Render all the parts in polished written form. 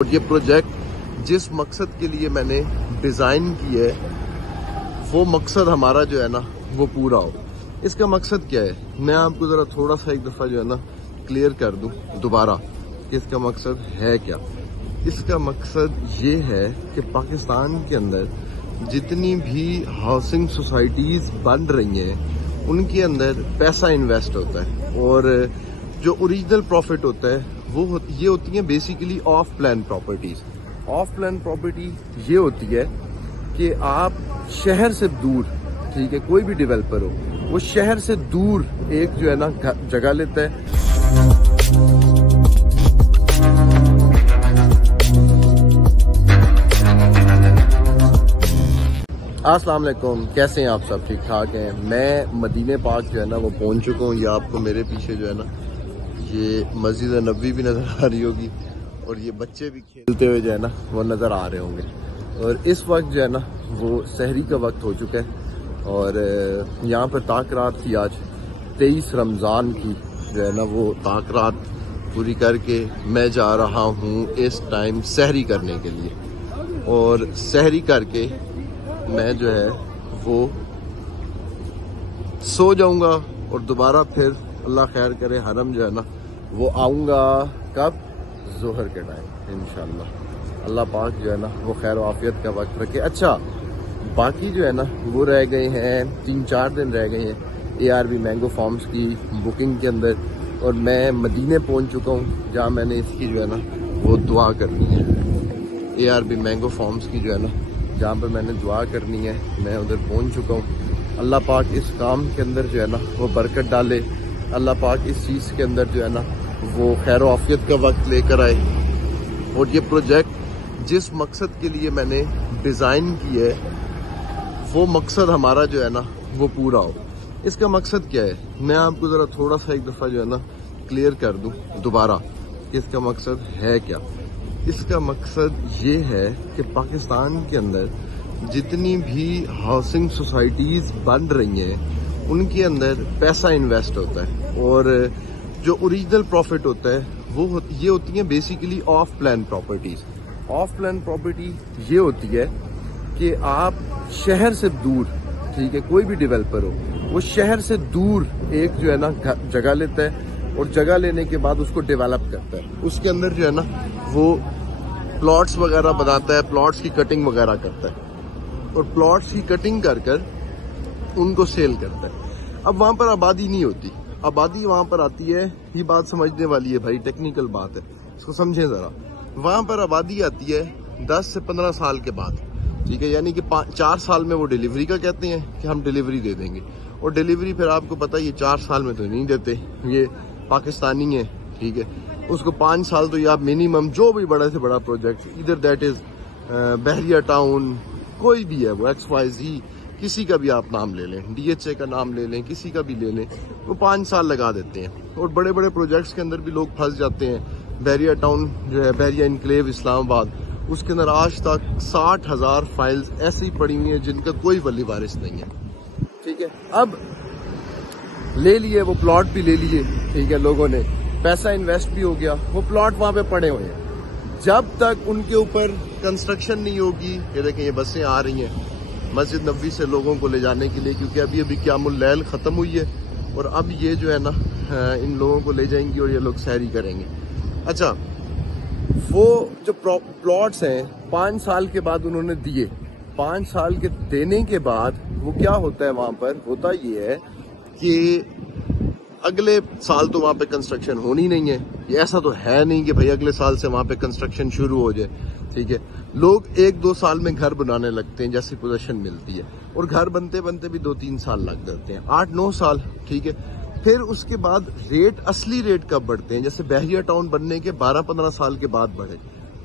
और ये प्रोजेक्ट जिस मकसद के लिए मैंने डिज़ाइन की है वो मकसद हमारा जो है ना वो पूरा हो। इसका मकसद क्या है, मैं आपको ज़रा थोड़ा सा एक दफ़ा जो है ना क्लियर कर दूं दोबारा कि इसका मकसद है क्या। इसका मकसद ये है कि पाकिस्तान के अंदर जितनी भी हाउसिंग सोसाइटीज़ बन रही हैं उनके अंदर पैसा इन्वेस्ट होता है और जो ओरिजिनल प्रॉफिट होता है ये होती है basically of plan properties. Of plan property ये होती है कि आप शहर से दूर, ठीक है, कोई भी डेवलपर हो वो शहर से दूर एक जो है ना जगह लेता है। अस्सलाम वालेकुम, कैसे हैं आप सब? ठीक ठाक हैं। मैं मदीने पाक जो है ना वो पहुंच चुका हूँ। ये आपको मेरे पीछे जो है ना ये मस्जिद नबवी भी नज़र आ रही होगी और ये बच्चे भी खेलते हुए जो है ना वो नज़र आ रहे होंगे। और इस वक्त जो है ना वो सहरी का वक्त हो चुका है और यहाँ पर ताकरात थी आज 23 रमज़ान की जो है ना वो ताकरात पूरी करके मैं जा रहा हूँ इस टाइम सहरी करने के लिए। और सहरी करके मैं जो है वो सो जाऊंगा और दोबारा फिर अल्लाह खैर करे हरम जो है ना वो आऊँगा कब? जोहर के टाइम इंशाल्लाह। अल्लाह पाक जो है ना वो खैर आफियत का वक्त रखे। अच्छा, बाकी जो है ना वो रह गए हैं 3-4 दिन रह गए हैं ARB मैंगो फार्म्स की बुकिंग के अंदर और मैं मदीने पहुंच चुका हूं जहां मैंने इसकी जो है ना वो दुआ करनी है। ARB मैंगो फार्म्स की जो है ना जहां पर मैंने दुआ करनी है, मैं उधर पहुंच चुका हूँ। अल्लाह पाक इस काम के अंदर जो है ना वो बरकत डाले। अल्लाह पाक इस चीज़ के अंदर जो है ना वो खैर आफियत का वक्त लेकर आए और ये प्रोजेक्ट जिस मकसद के लिए मैंने डिज़ाइन की है वो मकसद हमारा जो है ना वो पूरा हो। इसका मकसद क्या है, मैं आपको ज़रा थोड़ा सा एक दफ़ा जो है ना क्लियर कर दूं दोबारा कि इसका मकसद है क्या। इसका मकसद ये है कि पाकिस्तान के अंदर जितनी भी हाउसिंग सोसाइटीज़ बन रही हैं उनके अंदर पैसा इन्वेस्ट होता है और जो ओरिजिनल प्रॉफिट होता है ये होती है basically of plan properties. Of plan property ये होती है कि आप शहर से दूर, ठीक है, कोई भी डेवलपर हो वो शहर से दूर एक जो है ना जगह लेता है और जगह लेने के बाद उसको डेवलप करता है। उसके अंदर जो है ना वो प्लॉट्स वगैरह बनाता है, प्लॉट्स की कटिंग वगैरह करता है और प्लॉट्स की कटिंग कर उनको सेल करता है। अब वहां पर आबादी नहीं होती, आबादी वहां पर आती है, ये बात समझने वाली है भाई, टेक्निकल बात है, इसको समझें जरा। वहां पर आबादी आती है 10 से 15 साल के बाद, ठीक है, यानी कि 4 साल में वो डिलीवरी का कहते हैं कि हम डिलीवरी दे देंगे और डिलीवरी फिर आपको पता है ये 4 साल में तो नहीं देते, ये पाकिस्तानी है, ठीक है। उसको 5 साल तो ये आप मिनिमम जो भी बड़ा से बड़ा प्रोजेक्ट, इधर दैट इज बहरिया टाउन, कोई भी है वो XYZ, किसी का भी आप नाम ले लें, DHA का नाम ले लें, किसी का भी ले लें, वो 5 साल लगा देते हैं। और बड़े बड़े प्रोजेक्ट्स के अंदर भी लोग फंस जाते हैं। बहरिया टाउन जो है, बहरिया इनक्लेव इस्लामाबाद, उसके अंदर आज तक 60,000 फाइल्स ऐसी पड़ी हुई हैं जिनका कोई वली वारिस नहीं है, ठीक है। अब ले लिए वो प्लॉट भी ले लिए, ठीक है, लोगों ने पैसा इन्वेस्ट भी हो गया, वो प्लॉट वहां पे पड़े हुए हैं। जब तक उनके ऊपर कंस्ट्रक्शन नहीं होगी, ये देखें ये बसें आ रही हैं मस्जिद नबवी से लोगों को ले जाने के लिए, क्योंकि अभी क़यामुल लैल ख़त्म हुई है और अब ये जो है ना इन लोगों को ले जाएंगी और ये लोग सहरी करेंगे। अच्छा, वो जो प्लॉट्स हैं 5 साल के बाद उन्होंने दिए, 5 साल के देने के बाद वो क्या होता है, वहां पर होता ये है कि अगले साल तो वहां पे कंस्ट्रक्शन होनी नहीं है। ये ऐसा तो है नहीं कि भाई अगले साल से वहां पे कंस्ट्रक्शन शुरू हो जाए, ठीक है। लोग 1-2 साल में घर बनाने लगते हैं जैसी पोजीशन मिलती है और घर बनते बनते भी 2-3 साल लग जाते हैं, 8-9 साल, ठीक है। फिर उसके बाद रेट, असली रेट कब बढ़ते हैं, जैसे बहरिया टाउन बनने के 12-15 साल के बाद बढ़े,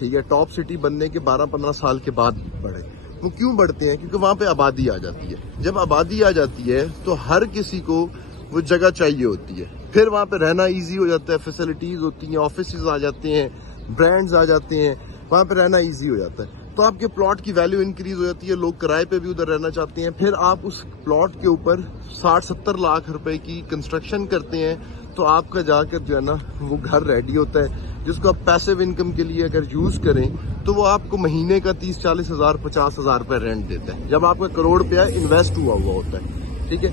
ठीक है, टॉप सिटी बनने के 12-15 साल के बाद बढ़े। वो क्यों बढ़ते हैं? क्योंकि वहां पे आबादी आ जाती है। जब आबादी आ जाती है तो हर किसी को वो जगह चाहिए होती है, फिर वहां पे रहना ईजी हो जाता है, फैसिलिटीज होती हैं, ऑफिस आ जाते हैं, ब्रांड्स आ जाते हैं, वहां पे रहना ईजी हो जाता है। तो आपके प्लॉट की वैल्यू इंक्रीज हो जाती है, लोग किराए पे भी उधर रहना चाहते हैं। फिर आप उस प्लॉट के ऊपर 60-70 लाख रुपए की कंस्ट्रक्शन करते हैं तो आपका जाकर जो है ना वो घर रेडी होता है, जिसको आप पैसिव इनकम के लिए अगर यूज करें तो वो आपको महीने का 30-40 हज़ार 50 हज़ार रुपये रेंट देता है, जब आपका करोड़ रुपया इन्वेस्ट हुआ होता है। ठीक है,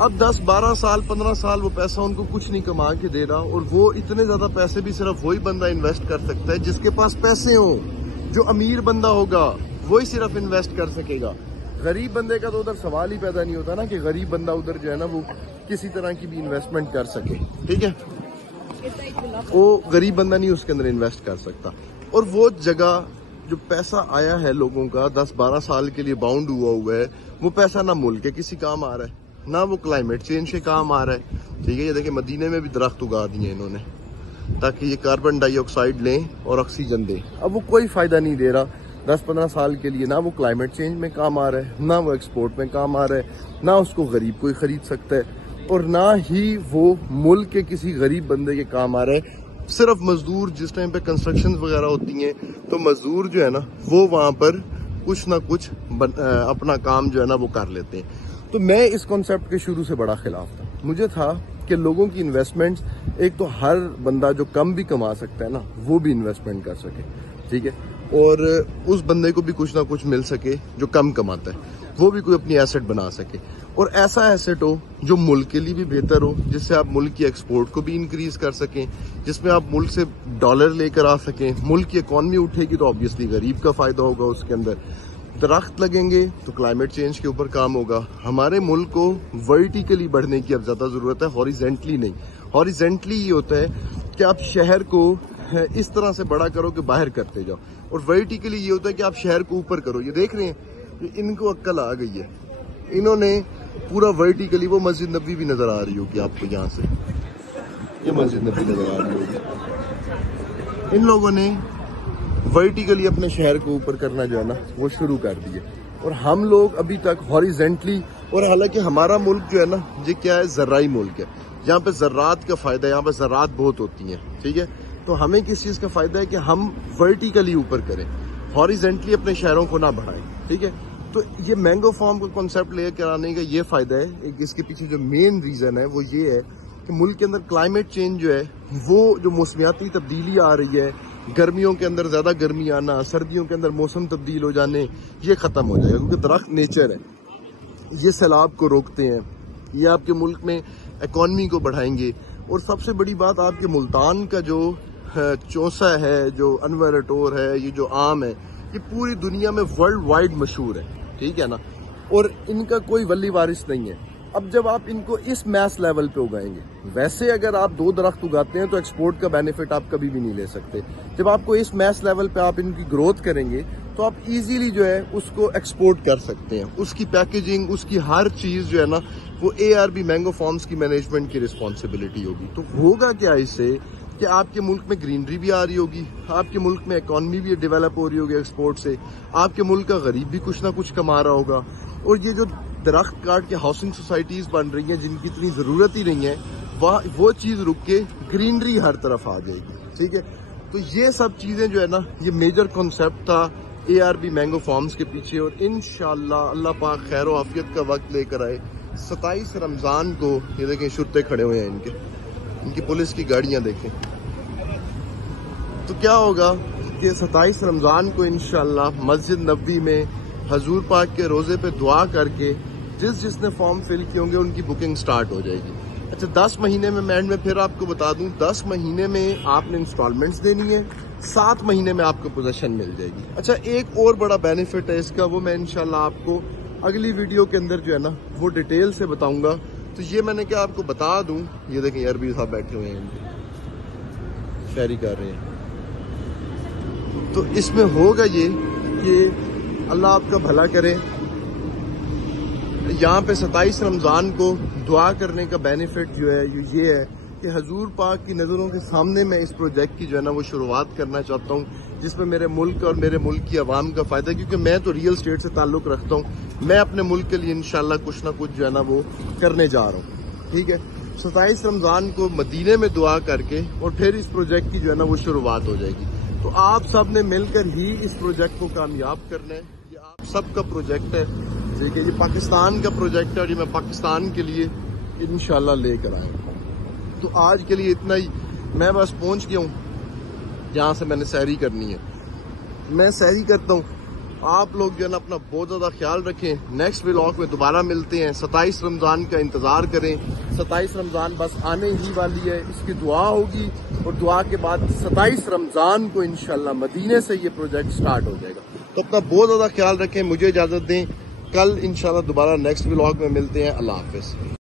अब 10-12 साल 15 साल वो पैसा उनको कुछ नहीं कमा के दे रहा, और वो इतने ज्यादा पैसे भी सिर्फ वही बंदा इन्वेस्ट कर सकता है जिसके पास पैसे हो। जो अमीर बंदा होगा वही सिर्फ इन्वेस्ट कर सकेगा। गरीब बंदे का तो उधर सवाल ही पैदा नहीं होता ना कि गरीब बंदा उधर जो है ना वो किसी तरह की भी इन्वेस्टमेंट कर सके। ठीक है, वो गरीब बंदा नहीं उसके अंदर इन्वेस्ट कर सकता। और वो जगह जो पैसा आया है लोगों का 10-12 साल के लिए बाउंड हुआ है, वो पैसा ना मुल्क के किसी काम आ रहा है, ना वो क्लाइमेट चेंज के काम आ रहा है। ठीक है, ये देखिए मदीने में भी दरख्त उगा दिए इन्होंने ताकि ये कार्बन डाइऑक्साइड लें और ऑक्सीजन दें। अब वो कोई फायदा नहीं दे रहा 10-15 साल के लिए, ना वो क्लाइमेट चेंज में काम आ रहा है, ना वो एक्सपोर्ट में काम आ रहा है, ना उसको गरीब कोई खरीद सकता है, और ना ही वो मुल्क के किसी गरीब बंदे के काम आ रहा है। सिर्फ मजदूर जिस टाइम पे कंस्ट्रक्शन वगैरह होती हैं तो मजदूर जो है ना वो वहां पर कुछ ना कुछ अपना काम जो है ना वो कर लेते हैं। तो मैं इस कॉन्सेप्ट के शुरू से बड़ा खिलाफ था। मुझे था कि लोगों की इन्वेस्टमेंट्स, एक तो हर बंदा जो कम भी कमा सकता है ना वो भी इन्वेस्टमेंट कर सके। ठीक है, और उस बंदे को भी कुछ ना कुछ मिल सके जो कम कमाता है, वो भी कोई अपनी एसेट बना सके, और ऐसा एसेट हो जो मुल्क के लिए भी बेहतर हो, जिससे आप मुल्क की एक्सपोर्ट को भी इंक्रीज कर सकें, जिसमें आप मुल्क से डॉलर लेकर आ सकें। मुल्क की इकॉनमी उठेगी तो ऑब्वियसली गरीब का फायदा होगा उसके अंदर। दरख्त लगेंगे तो क्लाइमेट चेंज के ऊपर काम होगा। हमारे मुल्क को वर्टिकली बढ़ने की अब ज्यादा जरूरत है, हॉरिजेंटली नहीं। हॉरिजेंटली ये होता है कि आप शहर को इस तरह से बड़ा करो कि बाहर करते जाओ, और वर्टिकली ये होता है कि आप शहर को ऊपर करो। ये देख रहे हैं, ये इनको अक्ल आ गई है, इन्होंने पूरा वर्टिकली, वो मस्जिद नबी भी नजर आ रही होगी आपको यहाँ से, ये मस्जिद नबी नजर आ रही होगी। इन लोगों ने वर्टिकली अपने शहर को ऊपर करना जो है ना वो शुरू कर दिए, और हम लोग अभी तक हॉरिजेंटली। और हालांकि हमारा मुल्क जो है ना ये क्या है, ज़र्राई मुल्क है, यहाँ पे ज़रात का फायदा है, यहाँ पे ज़रात बहुत होती है। ठीक है, तो हमें किस चीज का फायदा है कि हम वर्टिकली ऊपर करें, हॉरिजेंटली अपने शहरों को ना बढ़ाएं। ठीक है, तो ये मैंगो फार्म का कॉन्सेप्ट लेकर आने का ये फायदा है। एक इसके पीछे जो मेन रीजन है वो ये है कि मुल्क के अंदर क्लाइमेट चेंज जो है, वो जो मौसमियाती तब्दीली आ रही है, गर्मियों के अंदर ज्यादा गर्मी आना, सर्दियों के अंदर मौसम तब्दील हो जाने, ये खत्म हो जाएगा, क्योंकि दरख्त नेचर है, ये सैलाब को रोकते हैं, ये आपके मुल्क में इकॉनमी को बढ़ाएंगे। और सबसे बड़ी बात, आपके मुल्तान का जो चौसा है, जो अनवर अटोर है, ये जो आम है, ये पूरी दुनिया में वर्ल्ड वाइड मशहूर है। ठीक है ना, और इनका कोई वली वारिस नहीं है। अब जब आप इनको इस मैस लेवल पे उगाएंगे, वैसे अगर आप 2 दरख्त उगाते हैं तो एक्सपोर्ट का बेनिफिट आप कभी भी नहीं ले सकते। जब आपको इस मैस लेवल पे आप इनकी ग्रोथ करेंगे तो आप इजीली जो है उसको एक्सपोर्ट कर सकते हैं। उसकी पैकेजिंग, उसकी हर चीज जो है ना वो ARB मैंगो फार्म्स की मैनेजमेंट की रिस्पॉन्सिबिलिटी होगी। तो होगा क्या इससे कि आपके मुल्क में ग्रीनरी भी आ रही होगी, आपके मुल्क में इकॉनमी भी डेवलप हो रही होगी एक्सपोर्ट से, आपके मुल्क का गरीब भी कुछ ना कुछ कमा रहा होगा, और ये जो दरख्त काट के हाउसिंग सोसाइटीज बन रही हैं जिनकी इतनी जरूरत ही नहीं है, वो चीज रुक के ग्रीनरी हर तरफ आ जाएगी। ठीक है, तो ये सब चीजें जो है ना ये मेजर कॉन्सेप्ट था ARB मैंगो फार्म्स के पीछे। और इंशाल्लाह अल्लाह पाक खैर व आफियत का वक्त लेकर आए। 27 रमजान को, ये देखें शुरते खड़े हुए हैं, इनकी पुलिस की गाड़ियां देखें। तो क्या होगा कि 27 रमजान को इंशाल्लाह मस्जिद नबी में हजूर पाक के रोजे पे दुआ करके जिसने फॉर्म फिल किए होंगे उनकी बुकिंग स्टार्ट हो जाएगी। अच्छा, 10 महीने में मैं एंड में फिर आपको बता दूं, 10 महीने में आपने इंस्टॉलमेंट्स देनी है, 7 महीने में आपको पोजीशन मिल जाएगी। अच्छा, एक और बड़ा बेनिफिट है इसका, वो मैं इंशाल्लाह आपको अगली वीडियो के अंदर जो है ना वो डिटेल से बताऊंगा। तो ये मैंने क्या आपको बता दूं, ये देखें अरबी साहब बैठे हुए हैं, शायरी कर रहे हैं। तो इसमें होगा ये कि अल्लाह आपका भला करे। यहाँ पे 27 रमजान को दुआ करने का बेनिफिट जो है ये है कि हजूर पाक की नज़रों के सामने मैं इस प्रोजेक्ट की जो है ना वो शुरुआत करना चाहता हूँ, जिसमें मेरे मुल्क और मेरे मुल्क की आवाम का फायदा, क्योंकि मैं तो रियल स्टेट से ताल्लुक रखता हूँ। मैं अपने मुल्क के लिए इंशाल्लाह कुछ ना कुछ जो है ना वो करने जा रहा हूँ। ठीक है, 27 रमजान को मदीने में दुआ करके और फिर इस प्रोजेक्ट की जो है ना वो शुरुआत हो जाएगी। तो आप सब ने मिलकर ही इस प्रोजेक्ट को कामयाब करना है। ये आप सबका प्रोजेक्ट है, ठीक है, ये पाकिस्तान का प्रोजेक्ट है और ये मैं पाकिस्तान के लिए इंशाल्लाह लेकर आऊंगा। तो आज के लिए इतना ही। मैं बस पहुंच गया हूँ जहाँ से मैंने सैरी करनी है। मैं सैरी करता हूँ। आप लोग जो है ना अपना बहुत ज़्यादा ख्याल रखें। नेक्स्ट व्लॉग में दोबारा मिलते हैं। 27 रमज़ान का इंतज़ार करें। 27 रमज़ान बस आने ही वाली है, इसकी दुआ होगी और दुआ के बाद 27 रमज़ान को इंशाल्लाह मदीने से ये प्रोजेक्ट स्टार्ट हो जाएगा। तो अपना बहुत ज़्यादा ख्याल रखें। मुझे इजाज़त दें। कल इंशाल्लाह दोबारा नेक्स्ट व्लॉग में मिलते हैं। अल्लाह हाफिज़।